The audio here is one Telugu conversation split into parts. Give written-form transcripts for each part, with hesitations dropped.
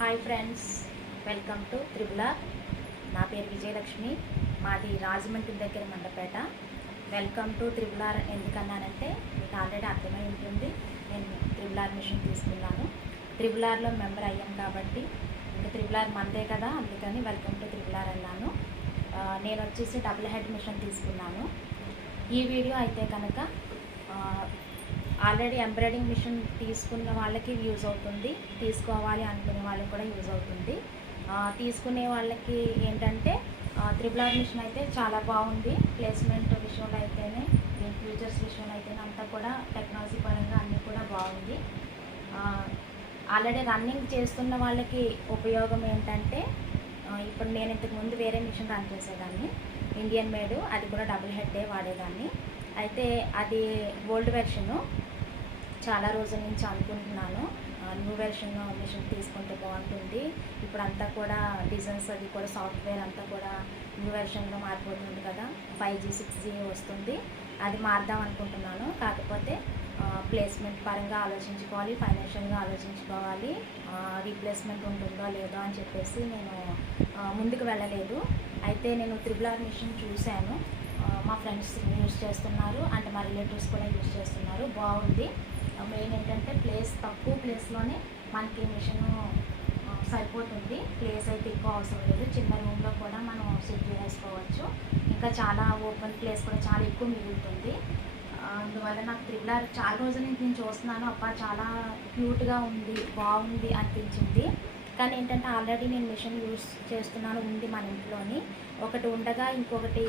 Hi friends, welcome to త్రిబులార్. నా పేరు విజయలక్ష్మి, మాది రాజమండ్రి దగ్గర మండపేట. వెల్కమ్ టు త్రిబులార్ ఎందుకన్నానంటే మీకు ఆల్రెడీ అర్థమై ఉంటుంది. నేను త్రిబులార్ మిషన్ తీసుకున్నాను, త్రిబులార్లో మెంబర్ అయ్యాను కాబట్టి ఇంకా త్రిబులార్ మందే కదా, అందుకని వెల్కమ్ టు త్రిబులార్ అన్నాను. నేను వచ్చేసి డబుల్ హెడ్ మిషన్ తీసుకున్నాను. ఈ వీడియో అయితే కనుక ఆల్రెడీ ఎంబ్రాయిడింగ్ మిషన్ తీసుకున్న వాళ్ళకి యూజ్ అవుతుంది, తీసుకోవాలి అనుకునే వాళ్ళకి కూడా యూజ్ అవుతుంది. తీసుకునే వాళ్ళకి ఏంటంటే త్రిబులార్ మిషన్ అయితే చాలా బాగుంది. ప్లేస్మెంట్ విషయంలో అయితేనే, దీని ఫ్యూచర్స్ విషయంలో అయితేనే అంతా కూడా టెక్నాలజీ పరంగా అన్నీ కూడా బాగుంది. ఆల్రెడీ రన్నింగ్ చేస్తున్న వాళ్ళకి ఉపయోగం ఏంటంటే, ఇప్పుడు నేను ఇంతకుముందు వేరే మిషన్ రన్ చేసేదాన్ని, ఇండియన్ మేడ్, అది కూడా డబుల్ హెడ్డే వాడేదాన్ని. అయితే అది ఓల్డ్ వెర్షను. చాలా రోజుల నుంచి అనుకుంటున్నాను న్యూ వెర్షన్ మిషన్ తీసుకుంటే బాగుంటుంది. ఇప్పుడు అంతా కూడా డిజైన్స్ అది కూడా సాఫ్ట్వేర్ అంతా కూడా న్యూ వెర్షన్లో మారిపోతుంది కదా, 5G 6G వస్తుంది. అది మారుదాం అనుకుంటున్నాను. కాకపోతే ప్లేస్మెంట్ పరంగా ఆలోచించుకోవాలి, ఫైనాన్షియల్గా ఆలోచించుకోవాలి, రీప్లేస్మెంట్ ఉంటుందో లేదో అని చెప్పేసి నేను ముందుకు వెళ్ళలేదు. అయితే నేను త్రిబులార్ మిషన్ చూశాను, మా ఫ్రెండ్స్ యూజ్ చేస్తున్నారు, అంటే మా రిలేటివ్స్ కూడా యూజ్ చేస్తున్నారు. బాగుంది. మెయిన్ ఏంటంటే తక్కువ ప్లేస్లోనే మనకి మిషన్ సరిపోతుంది. ప్లేస్ అయితే ఎక్కువ అవసరం లేదు. చిన్న రూమ్లో కూడా మనం సెట్ చేసుకోవచ్చు. ఇంకా చాలా ఓపెన్ ప్లేస్ కూడా చాలా ఎక్కువ మిగులుతుంది. అందువల్ల నాకు త్రిబులార్ చాలా రోజుల నుంచి నేను చూస్తున్నాను. అబ్బా చాలా క్యూట్గా ఉంది, బాగుంది అనిపించింది. కానీ ఏంటంటే ఆల్రెడీ నేను మిషన్ యూస్ చేస్తున్నాను, ఉంది మన ఇంట్లోని. ఒకటి ఉండగా ఇంకొకటి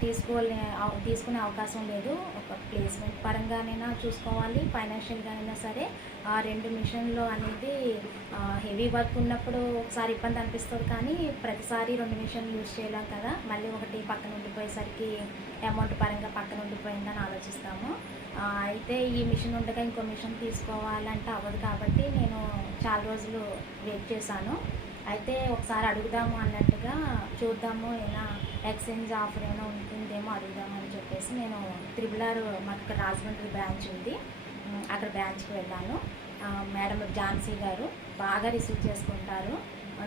తీసుకునే అవకాశం లేదు. ఒక ప్లేస్మెంట్ పరంగానైనా చూసుకోవాలి, ఫైనాన్షియల్గానైనా సరే. ఆ రెండు మిషన్లో అనేది హెవీ వర్క్ ఉన్నప్పుడు ఒకసారి ఇబ్బంది అనిపిస్తుంది, కానీ ప్రతిసారి రెండు మిషన్లు యూజ్ చేయలేం కదా. మళ్ళీ ఒకటి పక్కన ఉండిపోయేసరికి అమౌంట్ పరంగా పక్కన ఉండిపోయిందని ఆలోచిస్తాము. అయితే ఈ మిషన్ ఉండగా ఇంకో మిషన్ తీసుకోవాలంటే అవ్వదు కాబట్టి నేను చాలా రోజులు వెయిట్ చేశాను. అయితే ఒకసారి అడుగుదాము అన్నట్టుగా, చూద్దాము ఏమైనా ఎక్స్చేంజ్ ఆఫర్ ఏమైనా ఉంటుందేమో అడుగుదాము అని చెప్పేసి నేను త్రిబులార్, మాకు రాజమండ్రి బ్రాంచ్ ఉంది, అక్కడ బ్రాంచ్కి వెళ్ళాను. మేడం ఝాన్సీ గారు బాగా రిసీవ్ చేసుకుంటారు,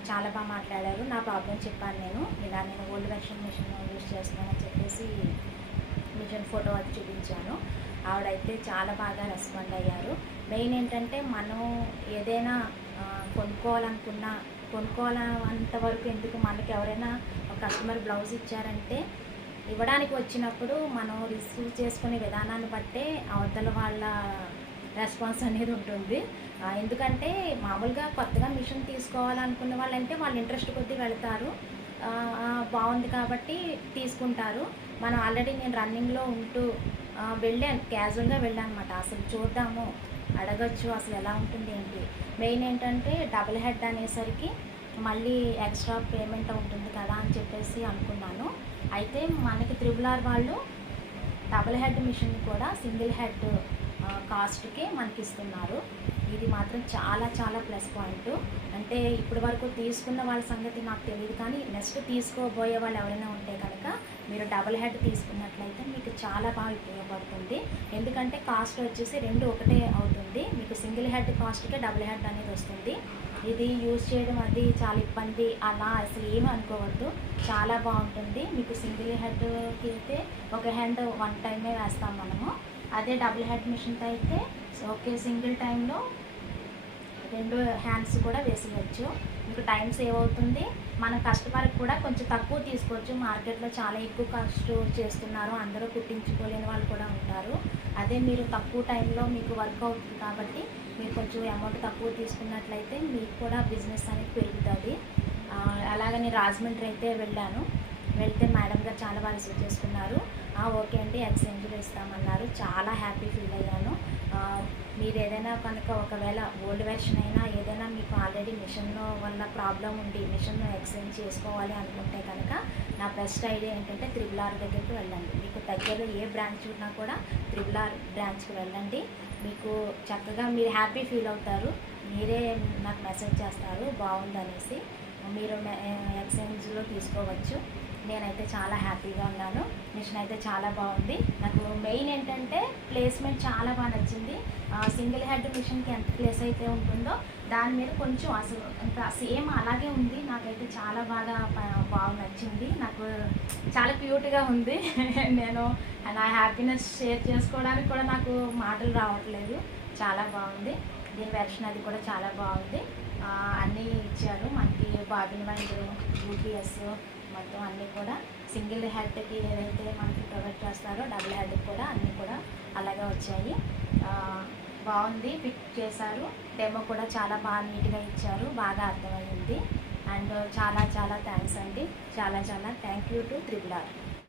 చాలా బాగా మాట్లాడారు. నా ప్రాబ్లం చెప్పాను, నేను ఓల్డ్ వెర్షన్ మిషన్ యూజ్ చేస్తున్నానని చెప్పేసి మిషన్ ఫోటో అది చూపించాను. ఆవిడైతే చాలా బాగా రెస్పాండ్ అయ్యారు. మెయిన్ ఏంటంటే మనం ఏదైనా కొనుక్కోవాలంతవరకు ఎందుకు, మనకి ఎవరైనా కస్టమర్ బ్లౌజ్ ఇచ్చారంటే ఇవ్వడానికి వచ్చినప్పుడు మనం రిసీవ్ చేసుకునే విధానాన్ని బట్టే అవతల వాళ్ళ రెస్పాన్స్ అనేది ఉంటుంది. ఎందుకంటే మామూలుగా కొత్తగా మిషన్ తీసుకోవాలనుకున్న వాళ్ళంటే వాళ్ళు ఇంట్రెస్ట్ కొద్దీ వెళతారు, బాగుంది కాబట్టి తీసుకుంటారు. మనం ఆల్రెడీ నేను రన్నింగ్లో ఉంటూ వెళ్ళాను, క్యాజువల్గా వెళ్ళాను అనమాట. అసలు చూద్దాము, అడగచ్చు అసలు ఎలా ఉంటుంది ఏంటి. మెయిన్ ఏంటంటే డబుల్ హెడ్ అనేసరికి మళ్ళీ ఎక్స్ట్రా పేమెంట్ ఉంటుంది కదా అని చెప్పేసి అనుకున్నాను. అయితే మనకి త్రిబులార్ వాళ్ళు డబుల్ హెడ్ మిషన్ కూడా సింగిల్ హెడ్ కాస్ట్కి మనకి ఇస్తున్నారు. ఇది మాత్రం చాలా చాలా ప్లస్ పాయింట్. అంటే ఇప్పటి వరకు తీసుకున్న వాళ్ళ సంగతి నాకు తెలియదు, కానీ నెక్స్ట్ తీసుకోబోయే వాళ్ళు ఎవరైనా ఉంటే కనుక మీరు డబుల్ హెడ్ తీసుకున్నట్లయితే మీకు చాలా బాగా ఉపయోగపడుతుంది. ఎందుకంటే కాస్ట్ వచ్చేసి రెండు ఒకటే అవుతుంది. మీకు సింగిల్ హెడ్ కాస్ట్కే డబుల్ హెడ్ అనేది వస్తుంది. ఇది యూజ్ చేయడం అది చాలా ఇబ్బంది అలా అసలు ఏమీ అనుకోవద్దు, చాలా బాగుంటుంది. మీకు సింగిల్ హెడ్కి అయితే ఒక హ్యాండ్ వన్ టైమే వేస్తాం మనము. అదే డబుల్ హెడ్ మిషన్తో అయితే ఓకే సింగిల్ టైంలో రెండు హ్యాండ్స్ కూడా వేసేయచ్చు. మీకు టైం సేవ్ అవుతుంది. మన కస్టమర్కి కూడా కొంచెం తక్కువ తీసుకోవచ్చు. మార్కెట్లో చాలా ఎక్కువ కాస్ట్ చేస్తున్నారు, అందరూ కుట్టించుకోలేని వాళ్ళు కూడా ఉంటారు. అదే మీరు తక్కువ టైంలో మీకు వర్క్ అవుతుంది కాబట్టి మీరు కొంచెం అమౌంట్ తక్కువ తీసుకున్నట్లయితే మీకు కూడా బిజినెస్ అనేది పెరుగుతుంది. అలాగని రాజమండ్రి అయితే వెళ్ళాను. వెళ్తే మేడం గారు చాలా బాగా రిసీవ్ చేసుకున్నారు. ఓకే అండి, ఎక్స్చేంజ్లో ఇస్తామన్నారు. చాలా హ్యాపీ ఫీల్ అయ్యాను. మీరు ఏదైనా కనుక ఒకవేళ ఓల్డ్ వెర్షన్ అయినా ఏదైనా మీకు ఆల్రెడీ మిషన్ వల్ల ప్రాబ్లం ఉండి మిషన్ ఎక్స్చేంజ్ చేసుకోవాలి అనుకుంటే కనుక నా బెస్ట్ ఐడియా ఏంటంటే త్రిబులార్ దగ్గరికి వెళ్ళండి. మీకు దగ్గరలో ఏ బ్రాంచ్ ఉన్నా కూడా త్రిబులార్ బ్రాంచ్కి వెళ్ళండి. మీకు చక్కగా మీరు హ్యాపీ ఫీల్ అవుతారు. మీరే నాకు మెసేజ్ చేస్తారు బాగుందనేసి. మీరు ఎక్స్చేంజ్లో తీసుకోవచ్చు. నేనైతే చాలా హ్యాపీగా ఉన్నాను. మిషన్ అయితే చాలా బాగుంది. నాకు మెయిన్ ఏంటంటే ప్లేస్మెంట్ చాలా బాగా నచ్చింది. సింగిల్ హెడ్ మిషన్కి ఎంత ప్లేస్ అయితే ఉంటుందో దాని మీద కొంచెం అసలు ఇంకా సేమ్ అలాగే ఉంది. నాకైతే చాలా బాగా నచ్చింది. నాకు చాలా క్యూట్గా ఉంది. నేను నా హ్యాపీనెస్ షేర్ చేసుకోవడానికి కూడా నాకు మాటలు రావట్లేదు. చాలా బాగుంది. దీని వెర్షన్ అది కూడా చాలా బాగుంది. అన్నీ ఇచ్చారు మనకి, బాబిన్ వైండ్, యూపీఎస్ మొత్తం అన్నీ కూడా. సింగిల్ హెడ్కి ఏదైతే మనకి ప్రొవైడ్ చేస్తారో డబుల్ హెడ్కి కూడా అన్నీ కూడా అలాగే వచ్చాయి. బాగుంది, ఫిట్ చేశారు. డెమో కూడా చాలా బాగా నీట్గా ఇచ్చారు, బాగా అర్థమైంది. అండ్ చాలా థ్యాంక్స్ అండి. చాలా thank you to triple R.